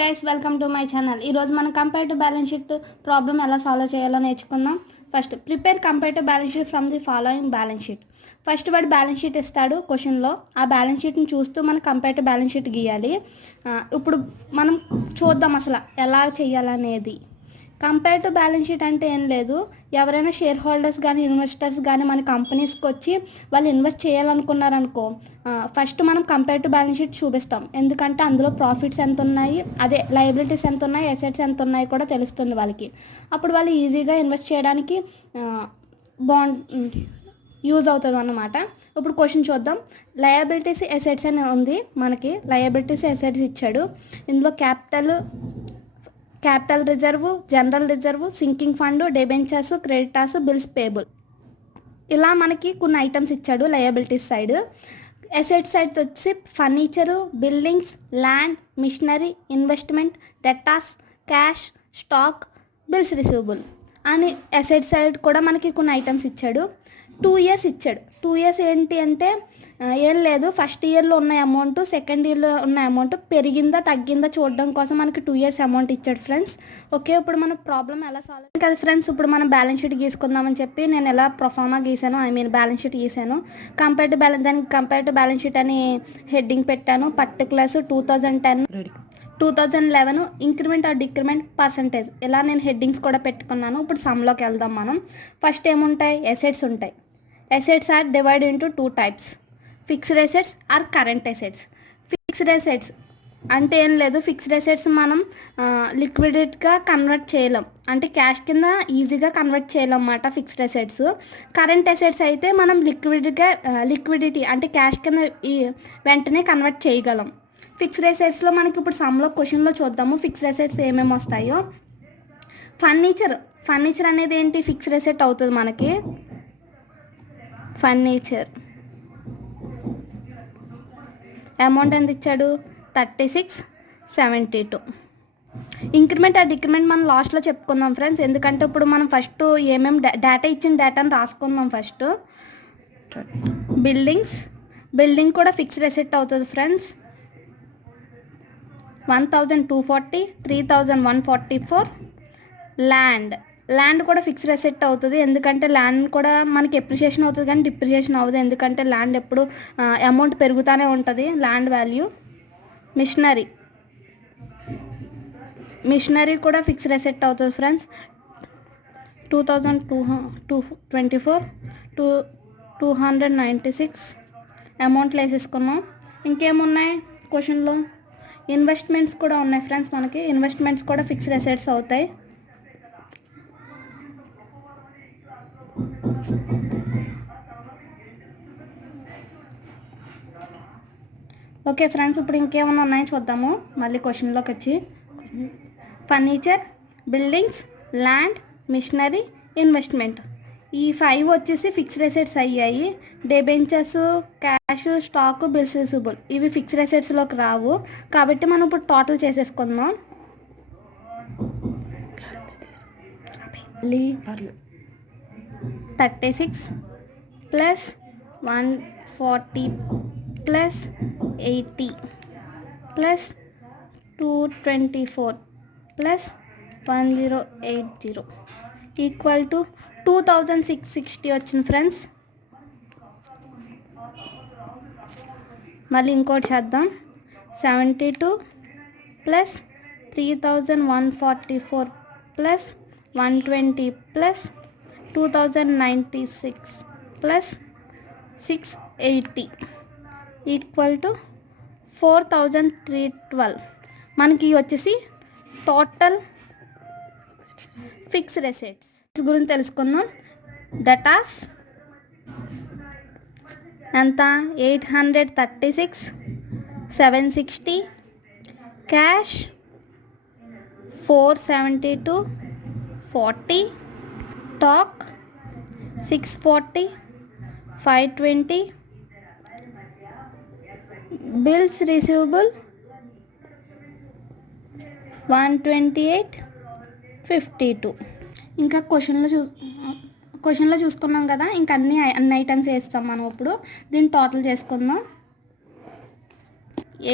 Guys welcome to my channel. ఈరోజు మనం compare to balance sheet problem ఎలా solve చేయాలో నేర్చుకుందాం. First prepare compare to balance sheet from the following balance sheet. First వాడు balance sheet ఇస్తాడు క్వశ్చన్లో. ఆ బ్యాలెన్స్ షీట్ని చూస్తూ మనం కంపేర్ టు బ్యాలెన్స్ షీట్ గీయాలి. ఇప్పుడు మనం చూద్దాం అసలు ఎలా చేయాలనేది. కంపేర్ టు బ్యాలెన్స్ షీట్ అంటే ఏం లేదు, ఎవరైనా షేర్ హోల్డర్స్ కానీ ఇన్వెస్టర్స్ కానీ మన కంపెనీస్కి వచ్చి వాళ్ళు ఇన్వెస్ట్ చేయాలనుకున్నారనుకో, ఫస్ట్ మనం కంపేర్ టు బ్యాలెన్స్ షీట్ చూపిస్తాం. ఎందుకంటే అందులో ప్రాఫిట్స్ ఎంత ఉన్నాయి, అదే లయబిలిటీస్ ఎంత ఉన్నాయి, అసెట్స్ ఎంత ఉన్నాయి కూడా తెలుస్తుంది వాళ్ళకి. అప్పుడు వాళ్ళు ఈజీగా ఇన్వెస్ట్ చేయడానికి యూజ్ అవుతుంది అన్నమాట. ఇప్పుడు క్వశ్చన్ చూద్దాం. లయబిలిటీస్ అసెట్స్ అని ఉంది మనకి. లయబిలిటీస్ అసెట్స్ ఇచ్చాడు. ఇందులో capital reserve, general reserve, sinking fund, debentures, creditors, bills payable, ఇలా మనకి కొన్ని ఐటమ్స్ ఇచ్చాడు లయబిలిటీస్ సైడ్. అసెట్ సైడ్ వచ్చి furniture, buildings, land, machinery, investment, debtors, cash, stock, bills receivable అని అసెట్ సైడ్ కూడా మనకి కొన్ని ఐటమ్స్ ఇచ్చాడు. 2 years ఇచ్చాడు. 2 years ఏంటి అంటే ఏం లేదు, ఫస్ట్ ఇయర్లో ఉన్న అమౌంట్ సెకండ్ ఇయర్లో ఉన్న అమౌంట్ పెరిగిందా తగ్గిందా చూడడం కోసం మనకి 2 years అమౌంట్ ఇచ్చాడు ఫ్రెండ్స్. ఓకే, ఇప్పుడు మన ప్రాబ్లం ఎలా సాల్వ్ కదా ఫ్రెండ్స్. ఇప్పుడు మనం బ్యాలెన్స్ షీట్ గీసుకుందామని చెప్పి నేను ఎలా ప్రొఫార్మా గీసాను, బ్యాలెన్స్ షీట్ గీసాను. దానికి కంపేర్ టు బ్యాలెన్స్ షీట్ అని హెడ్డింగ్ పెట్టాను. Particulars 2010, 2011, increment are decrement, percentage, ఇలా నేను హెడ్డింగ్స్ కూడా పెట్టుకున్నాను. ఇప్పుడు సమ్లోకి వెళ్దాం మనం. ఫస్ట్ ఏముంటాయి, అసెట్స్ ఉంటాయి. Assets are divide into 2 types, fixed assets are current assets. Fixed assets అంటే ఏం లేదు, ఫిక్స్డ్ అసెట్స్ మనం లిక్విడిటీగా కన్వర్ట్ చేయలేం, అంటే క్యాష్ కింద ఈజీగా కన్వర్ట్ చేయలేం అన్నమాట ఫిక్స్డ్ అసెట్స్. కరెంట్ అసెట్స్ అయితే మనం లిక్విడిటీ అంటే క్యాష్ కింద వెంటనే కన్వర్ట్ చేయగలం. ఫిక్స్డ్ అసెట్స్లో మనకి ఇప్పుడు సమ్లో క్వశ్చన్లో చూద్దాము ఫిక్స్డ్ అసెట్స్ ఏమేమి వస్తాయో. ఫర్నిచర్ అనేది ఏంటి, ఫిక్స్డ్ అసెట్ అవుతుంది మనకి. ఫర్నిచర్ అమౌంట్ ఎంత ఇచ్చాడు, 3672. ఇంక్రిమెంట్ ఆ డిక్రిమెంట్ మనం లాస్ట్లో చెప్పుకుందాం ఫ్రెండ్స్, ఎందుకంటే ఇప్పుడు మనం ఫస్ట్ ఏమేమి డేటా ఇచ్చిన డేటాను రాసుకుందాం ఫస్ట్. బిల్డింగ్ కూడా ఫిక్స్డ్ అసెట్ అవుతుంది ఫ్రెండ్స్. 1240, 3144. ల్యాండ్ కూడా ఫిక్స్డ్ అసెట్ అవుతుంది, ఎందుకంటే ల్యాండ్ కూడా మనకి ఎప్రిషియేషన్ అవుతుంది కానీ డిప్రిషియేషన్ అవ్వదు, ఎందుకంటే ల్యాండ్ ఎప్పుడు అమౌంట్ పెరుగుతూనే ఉంటుంది ల్యాండ్ వాల్యూ. మిషనరీ కూడా ఫిక్స్డ్ అసెట్ అవుతుంది ఫ్రెండ్స్. 2224, 296 అమౌంట్లు వేసేసుకున్నాం. ఇంకేమున్నాయి క్వశ్చన్లో, ఇన్వెస్ట్మెంట్స్ కూడా ఉన్నాయి ఫ్రెండ్స్ మనకి. ఇన్వెస్ట్మెంట్స్ కూడా ఫిక్స్డ్ అసెట్స్ అవుతాయి. ఓకే ఫ్రెండ్స్, ఇప్పుడు ఇంకేమైనా ఉన్నాయో చూద్దాము మళ్ళీ క్వశ్చన్లోకి వచ్చి. Furniture, buildings, land, machinery, investment, ఈ 5 వచ్చేసి ఫిక్స్డ్ అసెట్స్ అయ్యాయి. Debentures, cash, stock, bills receivable ఇవి ఫిక్స్డ్ అసెట్స్లోకి రావు, కాబట్టి మనం ఇప్పుడు టోటల్ చేసేసుకుందాం. 36 plus 140 plus 80 plus 224 plus 1080 equal to 2660 వచ్చింది ఫ్రెండ్స్. మళ్ళీ ఇంకోటి చేద్దాం. 72 plus 3144 plus 120 plus 2096 plus 680 equal to 4312. మనకి వచ్చేసి టోటల్ ఫిక్స్డ్ అసెట్స్ గురించి తెలుసుకుందాం. డేటాస్ ఎంత, 836, 760. క్యాష్ 472, 40. స్టాక్ 640, 520. Bills receivable 128, 52. ఇంకా క్వశ్చన్లో చూసుకున్నాం కదా, ఇంకా అన్ని ఐటమ్స్ వేస్తాం మనం. ఇప్పుడు దీన్ని టోటల్ చేసుకుందాం.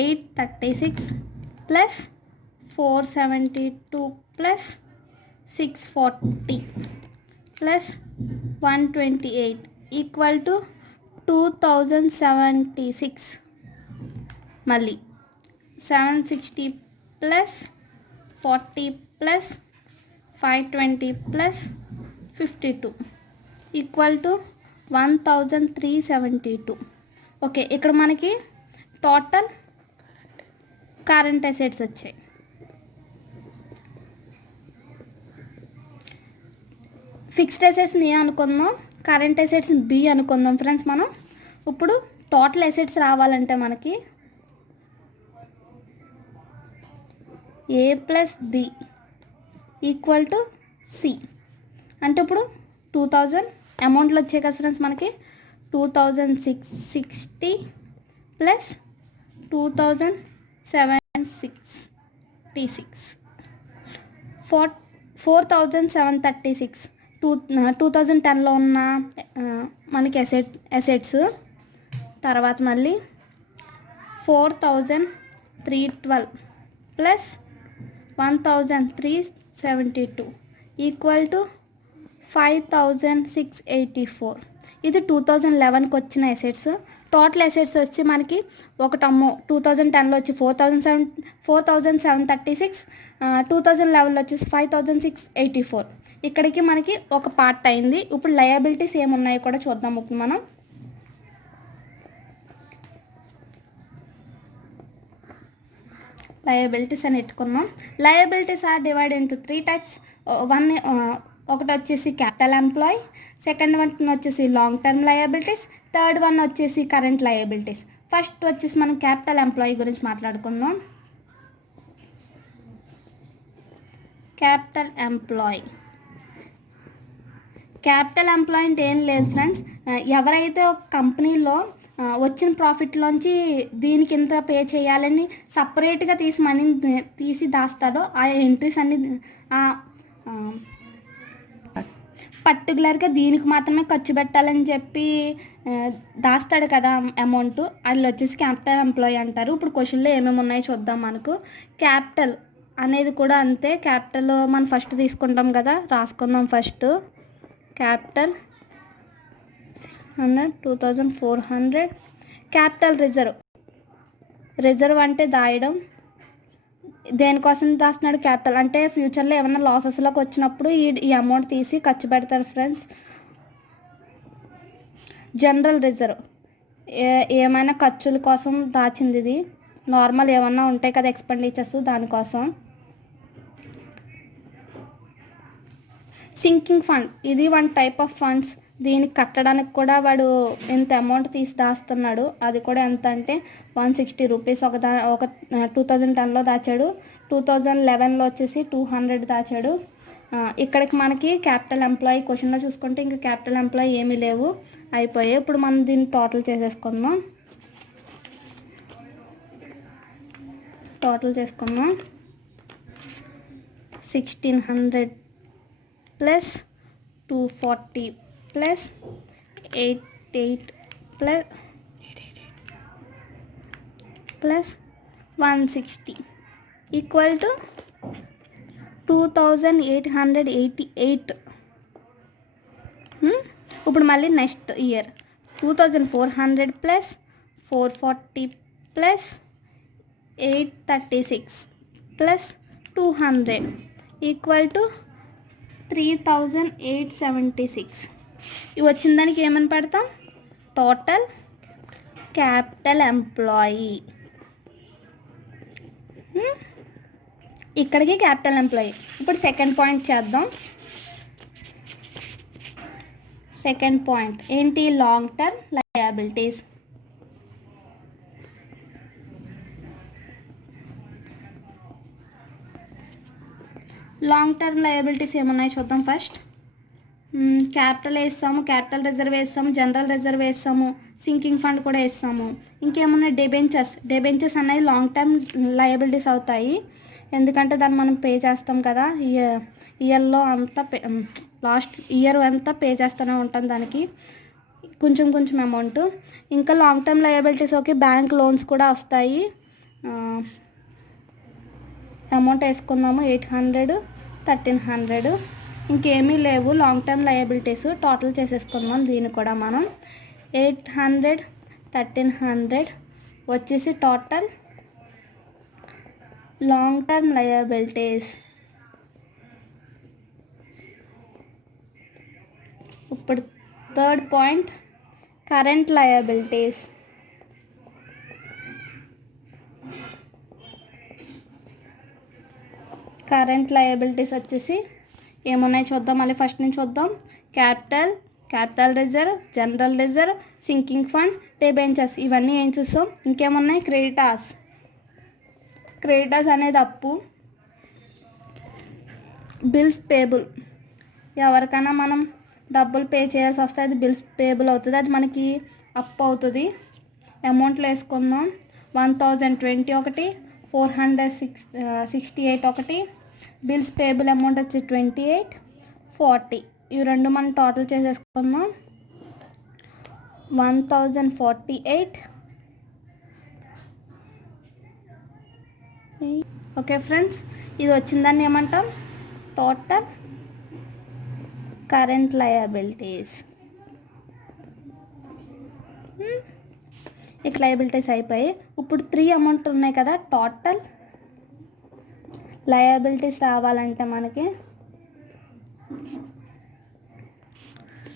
836 plus 472 plus 640 plus 128 equal to 2076. మళ్ళీ 760 plus 40 plus 520 plus 52 equal to 1372. Okay, ఇక్కడ మనకి టోటల్ కరెంట్ అసెట్స్ వచ్చాయి. ఫిక్స్డ్ అసెట్స్ని ఏ అనుకుందాం, కరెంట్ అసెట్స్ బి అనుకుందాం ఫ్రెండ్స్. మనం ఇప్పుడు టోటల్ అసెట్స్ రావాలంటే మనకి A plus B equal to C అంటే ఇప్పుడు 2000 అమౌంట్లు వచ్చాయి కదా ఫ్రెండ్స్ మనకి. 2660 ప్లస్ 2766 4736 2010లో ఉన్న మనకి అసెట్స్. తర్వాత మళ్ళీ 4312 ప్లస్ 1372 ఈక్వల్ టు 5684. ఇది 2011కి వచ్చిన అసెట్స్. టోటల్ అసెట్స్ వచ్చి మనకి ఒకటమ్మో 2010లో వచ్చి 4736, 2011లో వచ్చేసి 5684. ఇక్కడికి మనకి ఒక పార్ట్ అయింది. ఇప్పుడు లయబిలిటీస్ ఏమున్నాయో కూడా చూద్దాం. ఇప్పుడు మనం లయబిలిటీస్ అని పెట్టుకున్నాం. Liabilities are divide into 3 types. ఒకటి వచ్చేసి క్యాపిటల్ ఎంప్లాయ్, సెకండ్ వన్ వచ్చేసి long term liabilities, third one వచ్చేసి కరెంట్ లయబిలిటీస్. ఫస్ట్ వచ్చేసి మనం క్యాపిటల్ ఎంప్లాయీ గురించి మాట్లాడుకుందాం. క్యాపిటల్ ఎంప్లాయీ అంటే ఏం లేదు ఫ్రెండ్స్, ఎవరైతే ఒక కంపెనీలో వచ్చిన ప్రాఫిట్లోంచి దీనికి ఇంత పే చేయాలని సపరేట్గా తీసి మనీ తీసి దాస్తాడో ఆ ఎంట్రీస్ అన్ని పర్టికులర్గా దీనికి మాత్రమే ఖర్చు పెట్టాలని చెప్పి దాస్తాడు కదా అమౌంట్, అది వచ్చేసి క్యాపిటల్ ఎంప్లాయీ అంటారు. ఇప్పుడు క్వశ్చన్లో ఏమేమి ఉన్నాయో చూద్దాం. మనకు క్యాపిటల్ అనేది కూడా అంతే. క్యాపిటల్ మనం ఫస్ట్ తీసుకుంటాం కదా, రాసుకుందాం ఫస్ట్. క్యాపిటల్ 2400. క్యాపిటల్ రిజర్వ్ అంటే దాయడం. దేనికోసం దాస్తున్నాడు? క్యాపిటల్ అంటే ఫ్యూచర్లో ఏమైనా లాసెస్లోకి వచ్చినప్పుడు ఈ అమౌంట్ తీసి ఖర్చు పెడతారు ఫ్రెండ్స్. జనరల్ రిజర్వ్ ఏమైనా ఖర్చుల కోసం దాచింది. ఇది నార్మల్ ఏమన్నా ఉంటాయి కదా ఎక్స్పెండిచర్స్, దానికోసం. సింకింగ్ ఫండ్ ఇది వన్ టైప్ ఆఫ్ ఫండ్స్. దీనికి కట్టడానికి కూడా వాడు ఎంత అమౌంట్ తీసి దాస్తున్నాడు. అది కూడా ఎంత అంటే 160 రూపీస్. ఒక 2010లో దాచాడు, 2011లో వచ్చేసి 200 దాచాడు. ఇక్కడికి మనకి క్యాపిటల్ ఎంప్లాయీ క్వశ్చన్లో చూసుకుంటే ఇంకా క్యాపిటల్ ఎంప్లాయీ ఏమీ లేవు, అయిపోయాయి. ఇప్పుడు మనం దీన్ని టోటల్ చేసుకుందాం. 1600 plus 240 plus 88 plus 160 equal to 2888. ఇప్పుడు మళ్ళీ next year 2400 plus 440 plus 836 plus 200 equal to 3876. ఇవి వచ్చిన దానికి ఏమని పెడతాం? Total capital employee. ఇక్కడికి క్యాపిటల్ ఎంప్లాయీ. ఇప్పుడు సెకండ్ పాయింట్ చేద్దాం. సెకండ్ పాయింట్ ఏంటి? Long term liabilities. Long term liabilities ఏమున్నాయి చూద్దాం. ఫస్ట్ క్యాపిటల్ వేస్తాము, క్యాపిటల్ రిజర్వ్ వేస్తాము, జనరల్ రిజర్వ్ వేస్తాము, సింకింగ్ ఫండ్ కూడా వేస్తాము. ఇంకేమున్నాయి? డెబెంచర్స్ అనేది లాంగ్ టర్మ్ లయబిలిటీస్ అవుతాయి. ఎందుకంటే దాన్ని మనం పే చేస్తాం కదా, ఇయర్లో అంతా లాస్ట్ ఇయర్ అంతా పే చేస్తూనే ఉంటాం దానికి కొంచెం కొంచెం అమౌంట్. ఇంకా long term liabilities bank loans కూడా వస్తాయి. అమౌంట్ వేసుకున్నాము 800, 1300. ఇంకేమీ లేవు లాంగ్ టర్మ్ లయబిలిటీస్. టోటల్ చేసేసుకున్నాం దీన్ని కూడా మనం. 800, 1300 వచ్చేసి టోటల్ లాంగ్ టర్మ్ లయబిలిటీస్. ఇప్పుడు third point current liabilities. Current liabilities వచ్చేసి ఏమున్నాయి చూద్దాం. మళ్ళీ ఫస్ట్ నుంచి చూద్దాం. Capital reserve, general reserve, sinking fund, debentures, ఇవన్నీ ఏం చూస్తాం. ఇంకేమున్నాయి, క్రెడిటార్స్ అనేది అప్పు. బిల్స్ పేబుల్, ఎవరికైనా మనం డబ్బులు పే చేయాల్సి వస్తే అది బిల్స్ పేబుల్ అవుతుంది, అది మనకి అప్పు అవుతుంది. అమౌంట్లో వేసుకుందాం. 1020 ఒకటి, 468 ఒకటి. బిల్స్ పేబుల్ అమౌంట్ వచ్చి 28, 40. ఇవి రెండు మనం టోటల్ చేసేసుకుందాం. 1048. ఓకే ఫ్రెండ్స్, ఇది వచ్చిందని ఏమంటాం, టోటల్ కరెంట్ లయబిలిటీస్. ఇక లయబిలిటీస్ అయిపోయి ఇప్పుడు 3 అమౌంట్ ఉన్నాయి కదా. టోటల్ లయబిలిటీస్ రావాలంటే మనకి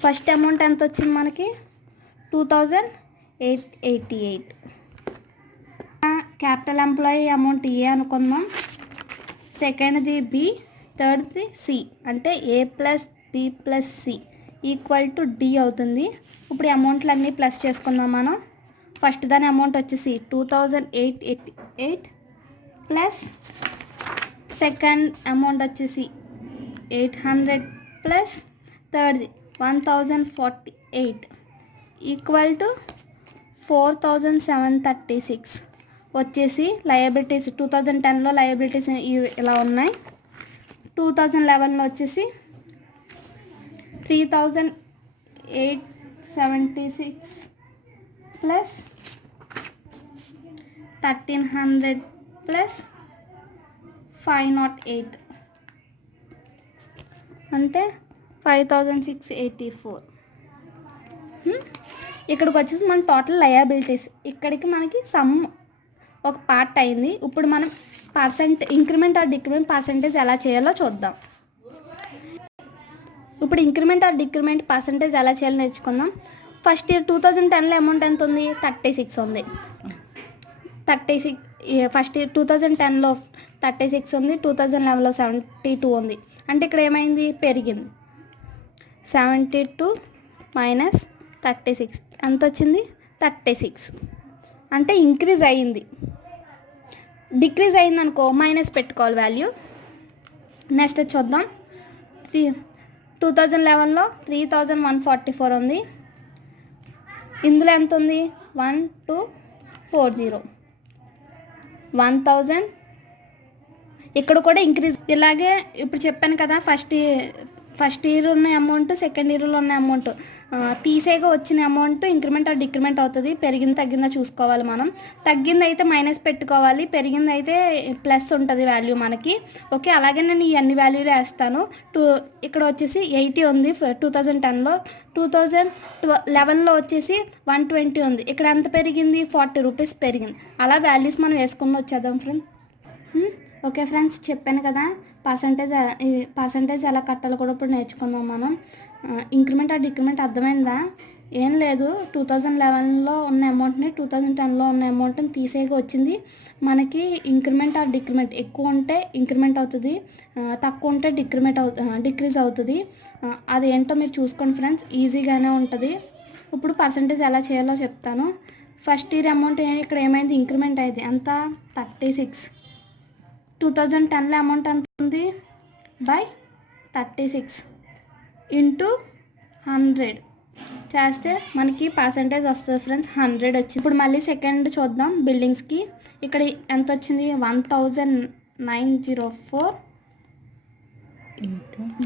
ఫస్ట్ అమౌంట్ ఎంత వచ్చింది మనకి, 2888. క్యాపిటల్ ఎంప్లాయీ అమౌంట్ ఏ అనుకుందాం, సెకండ్ది బి, థర్డ్ది సి. అంటే A + B + C = D అవుతుంది. ఇప్పుడు అమౌంట్లు అన్నీ ప్లస్ చేసుకుందాం మనం. ఫస్ట్ దాని అమౌంట్ వచ్చేసి 2888 ప్లస్ సెకండ్ అమౌంట్ వచ్చేసి 800 ప్లస్ థర్డ్ది 1048 = 4736 వచ్చేసి లయబిలిటీస్. 2010లో లయబిలిటీస్ ఇలా ఉన్నాయి. 2011లో వచ్చేసి 3876 ప్లస్ 1300 ప్లస్ 508 అంటే 5684. ఇక్కడికి వచ్చేసి మన టోటల్ లయబిలిటీస్. ఇక్కడికి మనకి సమ్ ఒక పార్ట్ అయింది. ఇప్పుడు మనం ఇంక్రిమెంట్ ఆర్ డిక్రిమెంట్ పర్సంటేజ్ ఎలా చేయాలో చూద్దాం. ఇప్పుడు ఇంక్రిమెంట్ ఆర్ డిక్రిమెంట్ పర్సంటేజ్ ఎలా చేయాలో నేర్చుకుందాం. ఫస్ట్ ఇయర్ 2010లో అమౌంట్ ఎంత ఉంది, 36 ఉంది. 36 ఫస్ట్ ఇయర్ 2010లో 36 ఉంది. 2011లో 72 ఉంది. అంటే ఇక్కడ ఏమైంది, పెరిగింది. 72 మైనస్ 36 ఎంత వచ్చింది, 36. అంటే ఇంక్రీజ్ అయ్యింది. డిక్రీజ్ అయింది అనుకో మైనస్ పెట్టుకోవాలి వాల్యూ. నెక్స్ట్ చూద్దాం. 2011లో 3144 ఉంది. ఇందులో ఎంత ఉంది, 1240. 1000. ఇక్కడ కూడా ఇంక్రీజ్. ఇలాగే ఇప్పుడు చెప్పాను కదా, ఫస్ట్ ఇయర్ ఉన్న అమౌంట్, సెకండ్ ఇయర్లో ఉన్న అమౌంట్ తీసేగా వచ్చిన అమౌంట్ ఇంక్రిమెంట్ ఆర్ డిక్రిమెంట్ అవుతుంది. పెరిగింది తగ్గిందా చూసుకోవాలి మనం. తగ్గింది అయితే మైనస్ పెట్టుకోవాలి, పెరిగింది అయితే ప్లస్ ఉంటుంది వాల్యూ మనకి. ఓకే, అలాగే నేను ఈ అన్ని వాల్యూలు వేస్తాను. ఇక్కడ వచ్చేసి 80 ఉంది 2010లో. 2011లో వచ్చేసి 120 ఉంది. ఇక్కడ ఎంత పెరిగింది, 40 రూపీస్ పెరిగింది. అలా వాల్యూస్ మనం వేసుకుని వచ్చేద్దాం ఫ్రెండ్స్. ఓకే ఫ్రెండ్స్, చెప్పాను కదా పర్సంటేజ్ ఎలా కట్టాలో కూడా ఇప్పుడు నేర్చుకుందాం మనం. ఇంక్రిమెంట్ ఆర్ డిక్రిమెంట్ అర్థమైందా? ఏం లేదు, 2011లో ఉన్న అమౌంట్ని 2010లో ఉన్న అమౌంట్ని తీసేగా వచ్చింది మనకి. ఇంక్రిమెంట్ ఆర్ డిక్రిమెంట్ ఎక్కువ ఉంటే ఇంక్రిమెంట్ అవుతుంది, తక్కువ ఉంటే డిక్రీజ్ అవుతుంది. అదేంటో మీరు చూసుకోండి ఫ్రెండ్స్, ఈజీగానే ఉంటుంది. ఇప్పుడు పర్సంటేజ్ ఎలా చేయాలో చెప్తాను. ఫస్ట్ ఇయర్ అమౌంట్ ఇక్కడ ఏమైంది, ఇంక్రిమెంట్ అయింది. ఎంత, 36. 2010లో అమౌంట్ ఎంత ఉంది, బై 36 ఇంటూ 100 చేస్తే మనకి పర్సంటేజ్ వస్తుంది ఫ్రెండ్స్, 100 వచ్చి. ఇప్పుడు మళ్ళీ సెకండ్ చూద్దాం బిల్డింగ్స్కి. ఇక్కడ ఎంత వచ్చింది, 1904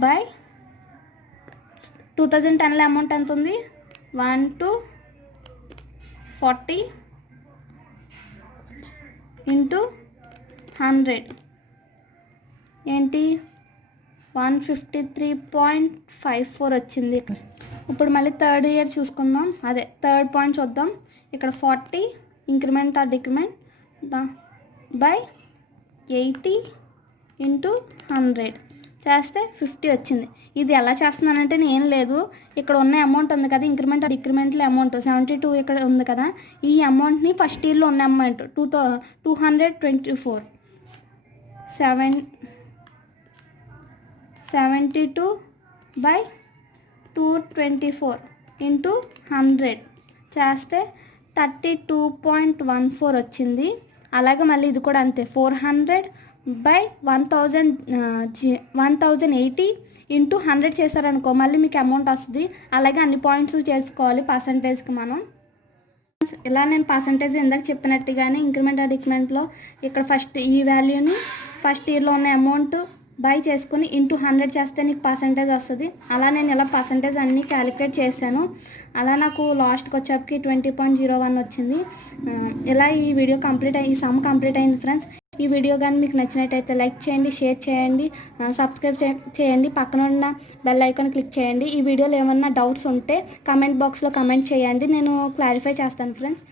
బై 2010లో అమౌంట్ ఎంత ఉంది, 1240 ఇంటూ 100 ఏంటి 153.54 వచ్చింది. ఇప్పుడు మళ్ళీ థర్డ్ ఇయర్ చూసుకుందాం, అదే థర్డ్ పాయింట్ చూద్దాం. ఇక్కడ 40 increment are decrement by 80 into 100 చేస్తే 50 వచ్చింది. ఇది ఎలా చేస్తున్నానంటే నేను ఏం లేదు, ఇక్కడ ఉన్న అమౌంట్ ఉంది కదా ఇంక్రిమెంట్ డిక్రిమెంట్లో అమౌంట్ 72 ఇక్కడ ఉంది కదా, ఈ అమౌంట్ని ఫస్ట్ ఇయర్లో ఉన్న అమౌంట్ 224 72 బై 224 ఇంటూ 100 చేస్తే 32.14 వచ్చింది. అలాగే మళ్ళీ ఇది కూడా అంతే, 400 బై 1080 ఇంటూ 100 చేశారనుకో మళ్ళీ మీకు అమౌంట్ వస్తుంది. అలాగే అన్ని పాయింట్స్ చేసుకోవాలి పర్సంటేజ్కి మనం. ఇలా నేను పర్సంటేజ్ ఇందాక చెప్పినట్టుగానే ఇంక్రిమెంట్ డిక్రిమెంట్లో ఇక్కడ ఫస్ట్ ఈ వాల్యూని ఫస్ట్ ఇయర్లో ఉన్న అమౌంట్ బై చేసుకుని ఇంటూ 100 చేస్తే నీకు పర్సంటేజ్ వస్తుంది. అలా నేను ఇలా పర్సంటేజ్ అన్నీ క్యాలిక్యులేట్ చేశాను. అలా నాకు లాస్ట్కి వచ్చేప్పటికి 20.01 వచ్చింది. ఇలా ఈ వీడియో ఈ సమ్ కంప్లీట్ అయింది ఫ్రెండ్స్. ఈ వీడియో కానీ మీకు నచ్చినట్టయితే లైక్ చేయండి, షేర్ చేయండి, సబ్స్క్రైబ్ చేయండి, పక్కన ఉన్న బెల్ ఐకాన్ క్లిక్ చేయండి. ఈ వీడియోలో ఏమన్నా డౌట్స్ ఉంటే కమెంట్ బాక్స్లో కమెంట్ చేయండి, నేను క్లారిఫై చేస్తాను ఫ్రెండ్స్.